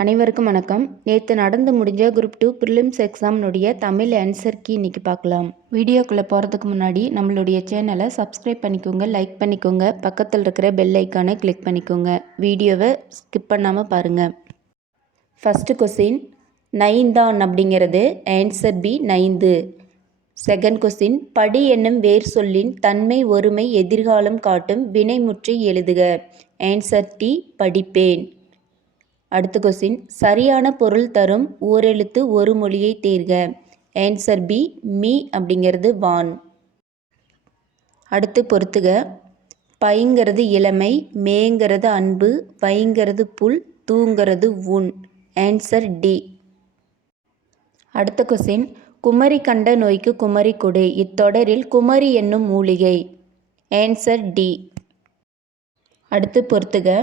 அனைவருக்கும் வணக்கம். நேற்று நடந்து முடிஞ்ச குரூப் 2 ப்ரிலிம்ஸ் எக்ஸாம்னுடைய தமிழ் ஆன்சர் கீ இன்னைக்கு பார்க்கலாம். வீடியோக்குள்ளே போகிறதுக்கு முன்னாடி நம்மளுடைய சேனலை சப்ஸ்கிரைப் பண்ணிக்கோங்க, லைக் பண்ணிக்கோங்க, பக்கத்தில் இருக்கிற பெல் ஐக்கானை கிளிக் பண்ணிக்கோங்க. வீடியோவை ஸ்கிப் பண்ணாமல் பாருங்கள். ஃபஸ்ட்டு கொஸ்டின், நைந்தான் அப்படிங்கிறது ஆன்சர் பி நைந்து. செகண்ட் கொஸ்டின், படி என்னும் வேர் சொல்லின் தன்மை ஒருமை எதிர்காலம் காட்டும் வினைமுற்றை எழுதுக. ஆன்சர் டி படிப்பேன். அடுத்த கொஸ்டின், சரியான பொருள் தரும் ஓரெழுத்து ஒரு மொழியை தேர்க. ஆன்சர் பி மீ அப்படிங்கிறது வான். அடுத்து பொறுத்துக. பைங்கிறது இளமை, மேங்கிறது அன்பு, வைங்கிறது புல், தூங்கிறது ஊன். Answer D. அடுத்த கொஸ்டின், குமரி கண்ட நோய்க்கு குமரி கொடு. இத்தொடரில் குமரி என்னும் மூலிகை. Answer D. அடுத்து பொறுத்துக.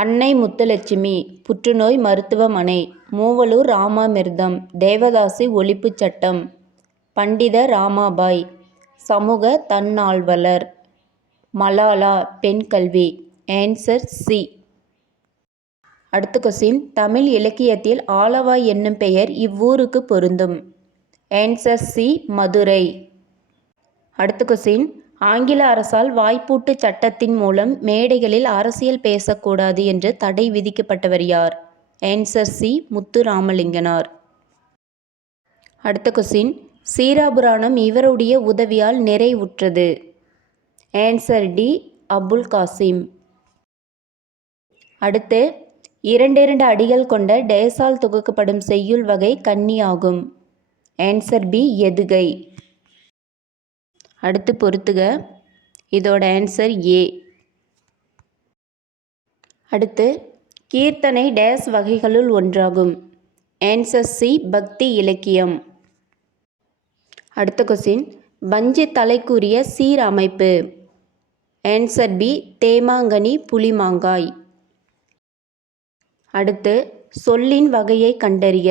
அன்னை முத்துலட்சுமி புற்றுநோய் மருத்துவமனை, மூவலூர் ராமாமிர்தம் தேவதாசி ஒழிப்புச் சட்டம், பண்டித ராமாபாய் சமூக தன்னால்வலர், மலாலா பெண் கல்வி. Answer C. அடுத்த கொஸ்டின், தமிழ் இலக்கியத்தில் ஆலவாய் என்னும் பெயர் இவ்வூருக்கு பொருந்தும். Answer C Madurai. அடுத்த கொஸ்டின், ஆங்கில அரசால் வாய்ப்பூட்டு சட்டத்தின் மூலம் மேடைகளில் அரசியல் பேசக்கூடாது என்று தடை விதிக்கப்பட்டவர் யார்? Answer C Muthuramalinganar. அடுத்த கொஸ்டின், சீராபுராணம் இவருடைய உதவியால் நிறைவுற்றது. Answer D Abul Kasim. அடுத்து, இரண்டிரண்டு அடிகள் கொண்ட டேஸால் தொகுக்கப்படும் செய்யுள் வகை கன்னி ஆகும். ஆன்சர் பி எதுகை. அடுத்து பொறுத்துக. இதோட ஆன்சர் ஏ. அடுத்து, கீர்த்தனை டேஸ் வகைகளுள் ஒன்றாகும். ஆன்சர் சி பக்தி இலக்கியம். அடுத்த கொஸ்டின், வஞ்சி தலைக்குரிய சீர் அமைப்பு. ஆன்சர் பி தேமாங்கனி புளிமாங்காய். அடுத்து, சொல்லின் வகையை கண்டறிய.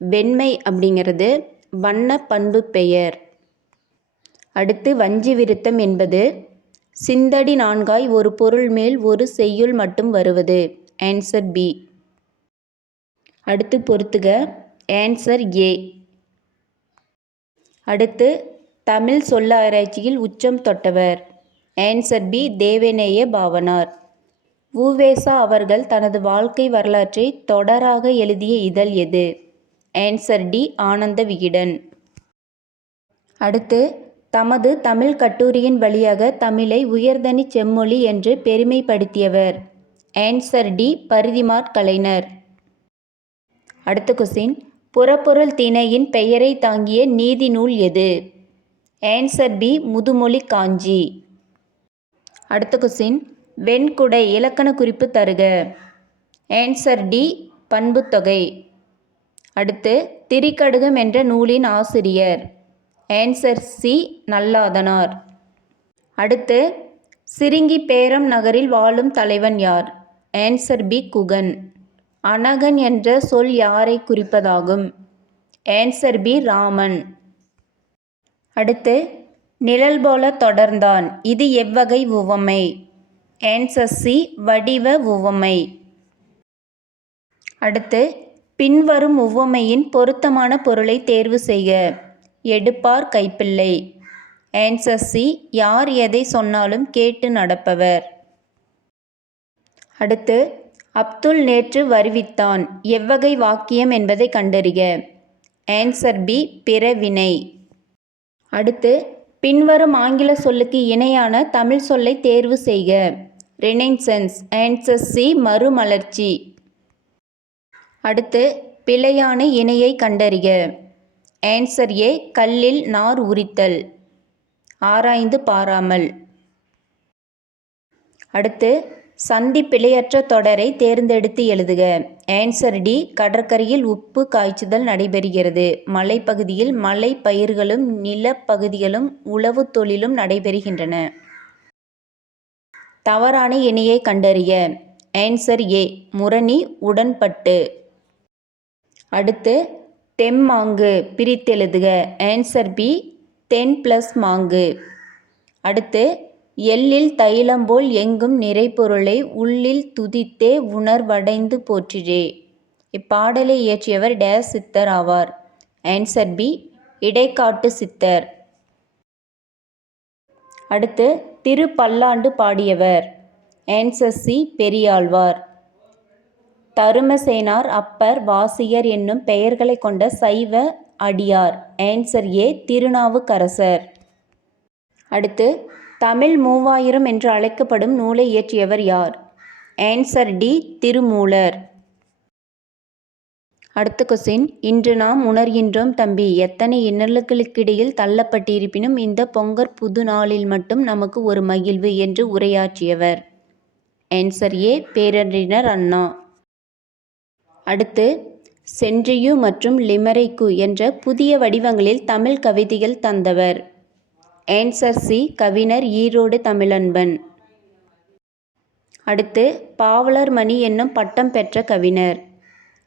வெண்மை அப்படிங்கிறது வண்ண பண்பு பெயர். அடுத்து, வஞ்சி விருத்தம் என்பது சிந்தடி நான்காய் ஒரு பொருள் மேல் ஒரு செய்யுள் மட்டும் வருவது. Answer B. அடுத்து பொறுத்துக. Answer A. அடுத்து, தமிழ் சொல்ல ஆராய்ச்சியில் உச்சம் தொட்டவர். Answer B Devaneya Pavanar. உ.வே.சா அவர்கள் தனது வாழ்க்கை வரலாற்றை தொடராக எழுதிய இதழ் எது? Answer D Ananda Vikatan. அடுத்து, தமது தமிழ் கட்டுரையின் வழியாக தமிழை உயர்தனி செம்மொழி என்று பெருமைப்படுத்தியவர். Answer D Parithimar Kalaignar. அடுத்த கொஸ்டின், புறப்பொருள் திணையின் பெயரை தாங்கிய நீதி நூல் எது? Answer B Mudumozhi Kanchi. அடுத்த கொஸ்டின், வெண்குடை இலக்கண குறிப்பு தருக. ஆன்சர் டி பண்புத்தொகை. அடுத்து, திரிகடுகம் என்ற நூலின் ஆசிரியர். Answer C Nallathanar. அடுத்து, சிருங்கி பேரம் நகரில் வாழும் தலைவன் யார்? Answer B Guhan. அனகன் என்ற சொல் யாரை குறிப்பதாகும்? Answer B Raman. அடுத்து, நிழல் போல தொடர்ந்தான் இது எவ்வகை உவமை? ஆன்சர் சி வடிவ உவமை. அடுத்து, பின்வரும் உவமையின் பொருத்தமான பொருளை தேர்வு செய்க. எடுப்பார் கைப்பிள்ளை. ஆன்சர் சி யார் எதை சொன்னாலும் கேட்டு நடப்பவர். அடுத்து, அப்துல் நேற்று வருவித்தான் எவ்வகை வாக்கியம் என்பதை கண்டறிக. ஆன்சர் பி பிறவினை. அடுத்து, பின்வரும் ஆங்கில சொல்லுக்கு இணையான தமிழ் சொல்லை தேர்வு செய்க. ரெனைசன்ஸ். ஆன்சர் சி மறுமலர்ச்சி. அடுத்து, பிழையான இணையை கண்டறிக. ஆன்சர் ஏ கல்லில் நார் உரித்தல். ஆராய்ந்து பாராமல். அடுத்து, சந்தி பிழையற்ற தொடரை தேர்ந்தெடுத்து எழுதுக. ஆன்சர் டி கடற்கரையில் உப்பு காய்ச்சுதல் நடைபெறுகிறது. மலைப்பகுதியில் மலை பயிர்களும் நிலப்பகுதிகளும் உழவு தொழிலும் நடைபெறுகின்றன. தவறான இணையை கண்டறிய. ஆன்சர் ஏ முரணி உடன்பட்டு. அடுத்து, தெம்மாங்கு பிரித்தெழுதுக. ஆன்சர் பி தென் பிளஸ் மாங்கு. அடுத்து, எள்ளில் தைலம் போல் எங்கும் நிறைபொருளை உள்ளில் துதித்தே உணர்வடைந்து போற்றிரே. இப்பாடலை இயற்றியவர் டேஸ் சித்தர் ஆவார். ஆன்சர் பி இடைக்காட்டு சித்தர். அடுத்து திருப்பல்லாண்டு பாடியவர். Answer C Periyalvar. தருமசேனார், அப்பர், வாசியர் என்னும் பெயர்களை கொண்ட சைவ அடியார். Answer A Thirunavukkarasar. அடுத்து தமிழ் 3000 என்று அழைக்கப்படும் நூலை இயற்றியவர் யார்? Answer D Thirumoolar. அடுத்த கொஸ்டின், இன்று நாம் உணர்கின்றோம் தம்பி, எத்தனை இன்னல்களுக்கிடையில் தள்ளப்பட்டிருப்பினும் இந்த பொங்கற் புது நாளில் மட்டும் நமக்கு ஒரு மகிழ்வு என்று உரையாற்றியவர். ஆன்சர் ஏ பேரறிஞர் அண்ணா. அடுத்து சென்றியு மற்றும் லிமரைக்கு என்ற புதிய வடிவங்களில் தமிழ் கவிதைகள் தந்தவர். ஆன்சர் சி கவிஞர் ஈரோடு தமிழன்பன். அடுத்து பாவலர் மணி என்னும் பட்டம் பெற்ற கவிஞர்.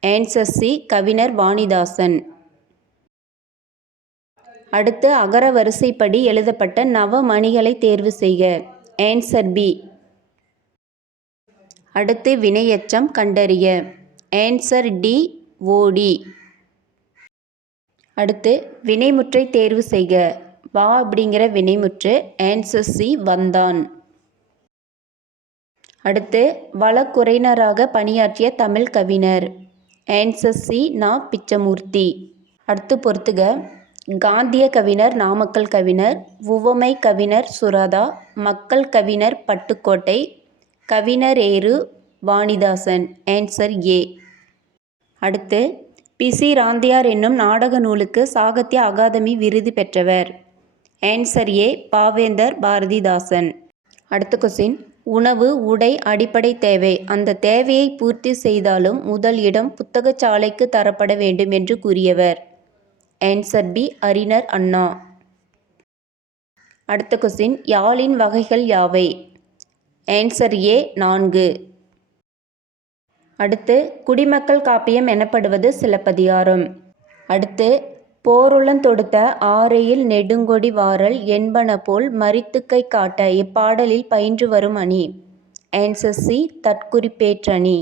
ஆன்சர் சி கவிஞர் வாணிதாசன். அடுத்து அகர வரிசைப்படி எழுதப்பட்ட நவமணிகளை தேர்வு செய்க. Answer B. அடுத்து வினையெச்சம் கண்டறிய. ஆன்சர் டி ஓடி. அடுத்து வினைமுற்றை தேர்வு செய்க. வா அப்படிங்கிற வினைமுற்று. ஆன்சர் சி வந்தான். அடுத்து வழக்குரைஞராக பணியாற்றிய தமிழ் கவிஞர். ஆன்சர் சி நா பிச்சமூர்த்தி. அடுத்து பொறுத்துக. காந்திய கவிஞர் நாமக்கல் கவிஞர், உவமை கவிஞர் சுரதா, மக்கள் கவிஞர் பட்டுக்கோட்டை, கவிஞர் ஏறு வாணிதாசன். Answer A. அடுத்து பிசிராந்தையார் என்னும் நாடக நூலுக்கு சாகித்ய அகாதமி விருது பெற்றவர். ஆன்சர் ஏ பாவேந்தர் பாரதிதாசன். அடுத்த கொஸ்டின், உணவு உடை அடிப்படை தேவை. அந்த தேவையை பூர்த்தி செய்தாலும் முதல் இடம் புத்தகச்சாலைக்கு தரப்பட வேண்டும் என்று கூறியவர். ஆன்சர் பி அறிஞர் அண்ணா. அடுத்த கொஸ்டின், யாழின் வகைகள் யாவை? Answer A 4. அடுத்து குடிமக்கள் காப்பியம் எனப்படுவது சிலப்பதிகாரம். அடுத்து போருளன் தொடுத்த ஆரையில் நெடுங்கொடி வாரல் என்பன போல் மரித்துக்கை காட்ட இப்பாடலில் பயின்று வரும் அணி. ஆன்சர் சி தற்குறிப்பேற்றணி.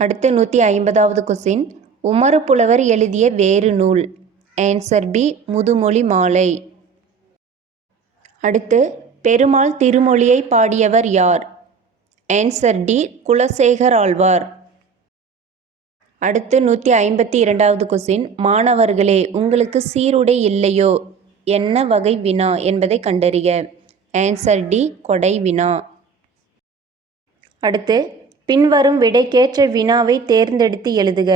அடுத்து 150வது கொஸ்டின், உமறு புலவர் எழுதிய வேறு நூல். ஆன்சர் பி முதுமொழி மாலை. அடுத்து பெருமாள் திருமொழியை பாடியவர் யார்? Answer D Kulasekar Alvar. அடுத்து 152வது கொஸ்டின், மாணவர்களே உங்களுக்கு சீருடை இல்லையோ என்ன வகை வினா என்பதை கண்டறிக. ஆன்சர் டி கொடை வினா. அடுத்து பின்வரும் விடைக்கேற்ற வினாவை தேர்ந்தெடுத்து எழுதுக.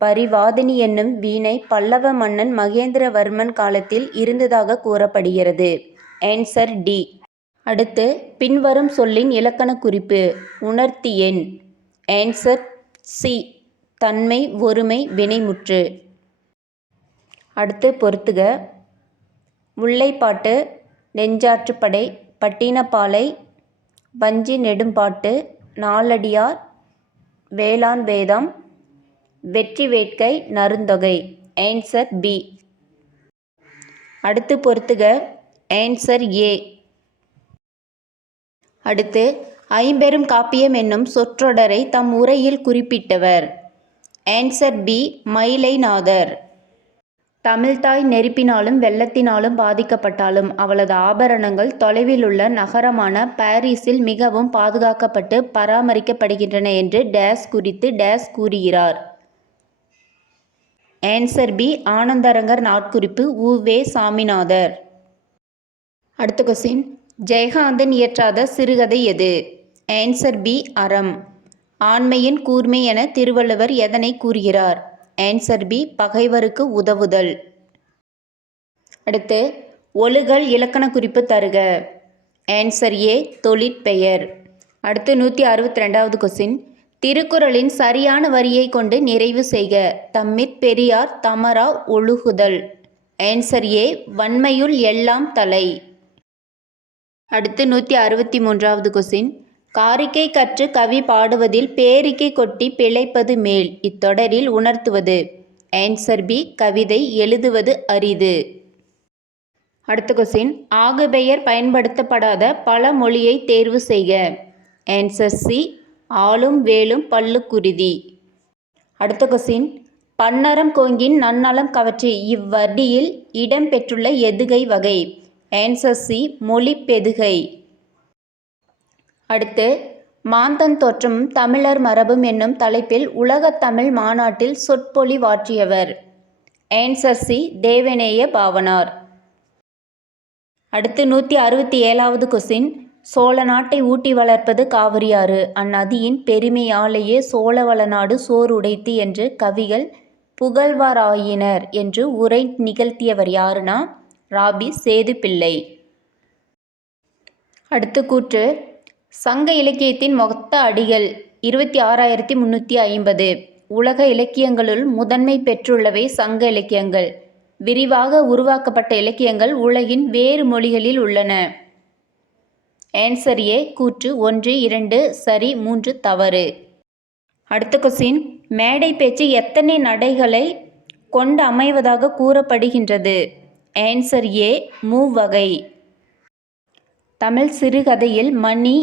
பரிவாதினி என்னும் வீணை பல்லவ மன்னன் மகேந்திரவர்மன் காலத்தில் இருந்ததாக கூறப்படுகிறது. Answer D. அடுத்து பின்வரும் சொல்லின் இலக்கண குறிப்பு. உணர்த்தி எண். ஆன்சர் சி தன்மை ஒருமை வினைமுற்று. அடுத்து பொறுத்துக. முல்லைப்பாட்டு, நெஞ்சாற்றுப்படை, பட்டினப்பாலை, வஞ்சி நெடும்பாட்டு, நாலடியார், வேளாண் வேதம், வெற்றி வேட்கை, நறுந்தொகை. Answer B. அடுத்து பொறுத்துக. Answer A. அடுத்து ஐம்பெரும் காப்பியம் என்னும் சொற்றொடரை தம் உரையில் குறிப்பிட்டவர். Answer B Mayilainathar. தமிழ்தாய் நெருப்பினாலும் வெள்ளத்தினாலும் பாதிக்கப்பட்டாலும் அவளது ஆபரணங்கள் தொலைவில் உள்ள நகரமான பாரிஸில் மிகவும் பாதுகாக்கப்பட்டு பராமரிக்கப்படுகின்றன என்று டேஸ் குறித்து டேஸ் கூறுகிறார். ஆன்சர் பி ஆனந்தரங்கர் நாட்குறிப்பு உ.வே. சாமிநாதர். அடுத்த கொஸ்டின், ஜெயகாந்தன் இயற்றாத சிறுகதை எது? ஆன்சர் பி அறம். ஆண்மையின் கூர்மை என திருவள்ளுவர் எதனை கூறுகிறார்? ஆன்சர் பி பகைவருக்கு உதவுதல். அடுத்து ஒழுகல் இலக்கண குறிப்பு தருக. ஆன்சர் ஏ தொழிற்பெயர். அடுத்து 162வது கொஸ்டின், திருக்குறளின் சரியான வரியை கொண்டு நிறைவு செய்க. தம்மிற் பெரியார் தமரா ஒழுகுதல். ஆன்சர் ஏ வன்மையுள் எல்லாம் தலை. அடுத்து 163வது கொஸ்டின், காரிக்கை கற்று கவி பாடுவதில் பேரிக்கை கொட்டி பிழைப்பது மேல் இத்தொடரில் உணர்த்துவது. ஆன்சர் பி கவிதை எழுதுவது அரிது. அடுத்த கொஸ்டின், ஆகுபெயர் பயன்படுத்தப்படாத பல மொழியை தேர்வு செய்க. ஆன்சர் சி ஆலும் வேலும் பல்லுக்குருதி. அடுத்த கொஸ்டின், பன்னரம் கோங்கின் நன்னலம் கவற்றி இவ்வடியில் இடம்பெற்றுள்ள எதுகை வகை? ஆன்சர் சி, மொழிப்பெதுகை. அடுத்து, மாந்தன் தோற்றமும் தமிழர் மரபும் என்னும் தலைப்பில் உலகத் தமிழ் மாநாட்டில் சொற்பொழிவாற்றியவர்? Answer C, Devaneya Pavanar. அடுத்து 167வது கொஸ்டின், சோழ நாட்டை ஊட்டி வளர்ப்பது காவிரி ஆறு, அந்நதியின் பெருமையாலேயே சோழவளநாடு சோர் உடைத்து என்று கவிகள் புகழ்வாராயினர் என்று உரை நிகழ்த்தியவர் யாருன்னா ராபி சேதுப்பிள்ளை. அடுத்து கூற்று, சங்க இலக்கியத்தின் மொத்த அடிகள் 26,350. உலக இலக்கியங்களுள் முதன்மை பெற்றுள்ளவை சங்க இலக்கியங்கள். விரிவாக உருவாக்கப்பட்ட இலக்கியங்கள் உலகின் வேறு மொழிகளில் உள்ளன. ஆன்சர் ஏ, கூற்று 1, 2 சரி, 3 தவறு. அடுத்த கொஸ்டின், மேடை பேச்சு எத்தனை நடைகளை கொண்டு அமைவதாக கூறப்படுகின்றது? ஆன்சர் ஏ, மூவகை. தமிழ் சிறுகதையில் மணி,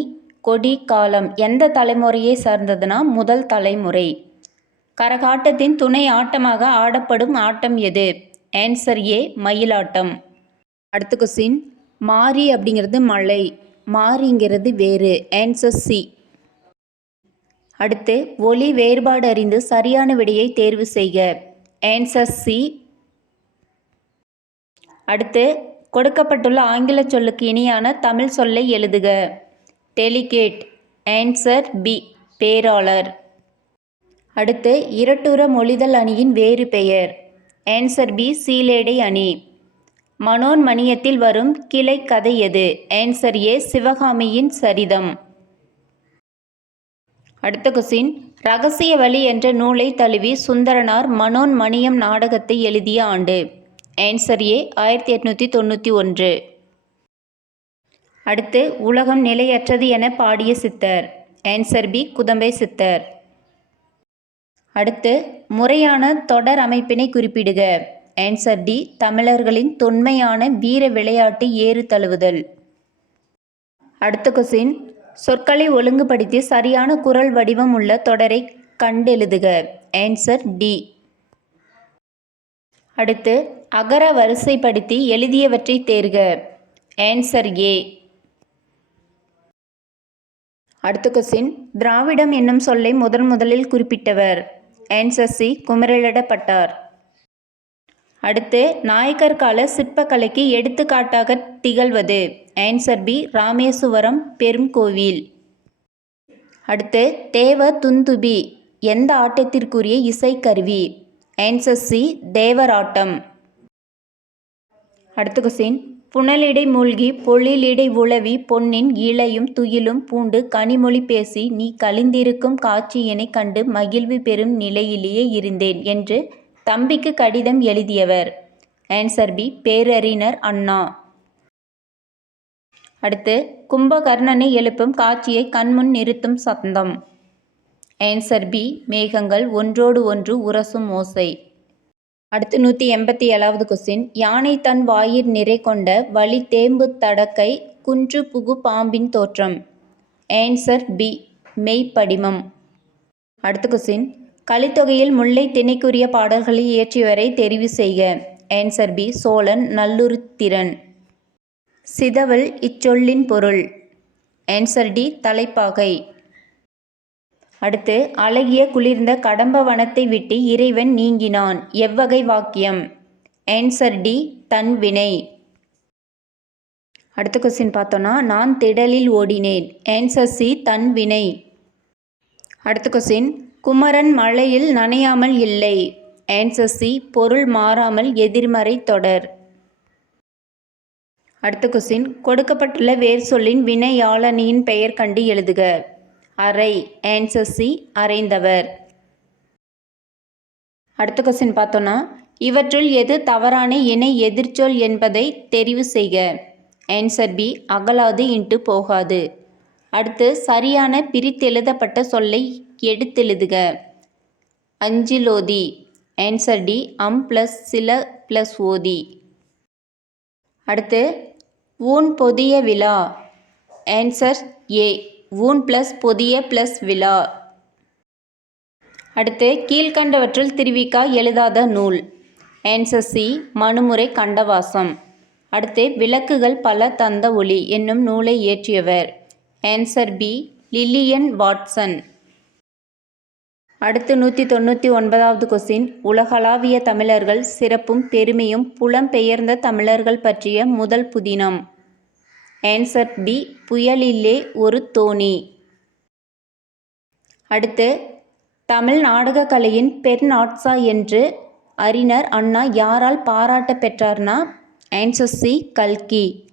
கொடி, காலம் எந்த தலைமுறையை சார்ந்ததுன்னா முதல் தலைமுறை. கரகாட்டத்தின் துணை ஆட்டமாக ஆடப்படும் ஆட்டம் எது? ஆன்சர் ஏ, மயிலாட்டம். அடுத்த கொஸ்டின், மாரி அப்படிங்கிறது மலை, மாரிங்கிறது வேறு. Answer C. அடுத்து, ஒலி வேறுபாடு அறிந்து சரியான விடையை தேர்வு செய்க. Answer C. அடுத்து, கொடுக்கப்பட்டுள்ள ஆங்கில சொல்லுக்கு இணையான தமிழ் சொல்லை எழுதுக. டெலிகேட். ஆன்சர் பி, பேராளர். அடுத்து, இரட்டுற மொழிதல் அணியின் வேறு பெயர்? ஆன்சர் பி, சீலேடை அணி. மனோன்மணியத்தில் வரும் கிளை கதை எது? ஆன்சர் ஏ, சிவகாமியின் சரிதம். அடுத்த கொஸ்டின், ரகசிய வழி என்ற நூலை தழுவி சுந்தரனார் மனோன்மணியம் நாடகத்தை எழுதிய ஆண்டு? Answer A, 1891. அடுத்து, உலகம் நிலையற்றது என பாடிய சித்தர்? ஆன்சர் பி, குதம்பை சித்தர். அடுத்து, முறையான தொடர் அமைப்பினை குறிப்பிடுக. ஆன்சர் டி, தமிழர்களின் தொன்மையான வீர விளையாட்டு ஏறு தழுவுதல். அடுத்த கொஸ்டின், சொற்களை ஒழுங்குபடுத்தி சரியான குரல் வடிவம் உள்ள தொடரை கண்டெழுதுக. Answer D. அடுத்து, அகர வரிசைப்படுத்தி எழுதியவற்றை தேர்க. Answer A. அடுத்த கொஸ்டின், திராவிடம் என்னும் சொல்லை முதலில் குறிப்பிட்டவர்? Answer C, குமரலிடப்பட்டார். அடுத்து, நாயக்கர் கால சிற்பக்கலைக்கு எடுத்துக்காட்டாக திகழ்வது? ஆன்சர் பி, ராமேசுவரம் பெரும் கோவில். அடுத்து, தேவ துந்துபி எந்த ஆட்டத்திற்குரிய இசைக்கருவி? Answer C, Devarattam. அடுத்த கொஸ்டின், புனலிடை மூழ்கி பொழிலிடை உலவி பொன்னின் இழையும் துயிலும் பூண்டு கனிமொழி பேசி நீ கழிந்திருக்கும் காட்சியினை கண்டு மகிழ்வு பெறும் நிலையிலேயே இருந்தேன் என்று தம்பிக்கு கடிதம் எழுதியவர்? ஆன்சர் பி, பேரறிஞர் அண்ணா. அடுத்து, கும்பகர்ணனை எழுப்பும் காட்சியை கண்முன் நிறுத்தும் சந்தம்? ஆன்சர் பி, மேகங்கள் ஒன்றோடு ஒன்று உரசும் ஓசை. அடுத்து 187வது கொஸ்டின், யானை தன் வாயிற் நிறை கொண்ட வலி தேம்பு தடக்கை குன்று புகு பாம்பின் தோற்றம்? ஆன்சர் பி, மெய்ப்படிமம். அடுத்த கொஸ்டின், கலித்தொகையில் முல்லை திணைக்குரிய பாடல்களை இயற்றியவரை தெரிவு செய்க. Answer B, Chozhan Nalluruthiran. சிதவல் இச்சொல்லின் பொருள்? ஆன்சர் டி, தலைப்பாகை. அடுத்து, அழகிய குளிர்ந்த கடம்ப வனத்தை விட்டு இறைவன் நீங்கினான் எவ்வகை வாக்கியம்? ஆன்சர் டி, தன்வினை. அடுத்த கொஸ்டின் பார்த்தோன்னா, நான் திடலில் ஓடினேன். ஆன்சர் சி, தன்வினை. அடுத்த கொஸ்டின், குமரன் மழையில் நனையாமல் இல்லை. ஆன்சர் சி, பொருள் மாறாமல் எதிர்மறை தொடர். அடுத்த கொஸ்டின், கொடுக்கப்பட்டுள்ள வேர் சொல்லின் வினையாளனின் பெயர் கண்டு எழுதுக. அறை. ஆன்சர் சி, அறைந்தவர். அடுத்த கொஸ்டின் பார்த்தோன்னா, இவற்றுள் எது தவறான இணை எதிர்ச்சொல் என்பதை தெரிவு செய்க. ஆன்சர் பி, அகலாது இன்ட்டு போகாது. அடுத்து, சரியான பிரித்தெழுதப்பட்ட சொல்லை எடுத்தெழுதுக. அஞ்சிலோதி. ஆன்சர் டி, அம் ப்ளஸ் சில ப்ளஸ் ஓதி. அடுத்து, ஊன் பொதிய விழா. ஆன்சர் ஏ, ஊன் ப்ளஸ் பொதிய ப்ளஸ் விழா. அடுத்து கீழ்கண்டவற்றுள் திருவிக்கா எழுதாத நூல். ஆன்சர் சி, மனுமுறை கண்டவாசம். அடுத்து விளக்குகள் பல தந்த ஒளி என்னும் நூலை இயற்றியவர். Answer B, Lillian Watson. அடுத்து 199வது கொஸ்டின். உலகளாவிய தமிழர்கள் சிறப்பும் பெருமையும் புலம்பெயர்ந்த தமிழர்கள் பற்றிய முதல் புதினம். ஆன்சர் பி, புயலிலே ஒரு தோணி. அடுத்து தமிழ் நாடக கலையின் பெர்னாட்சா என்று அறிஞர் அண்ணா யாரால் பாராட்ட பெற்றார்னா? ஆன்சர் சி, கல்கி.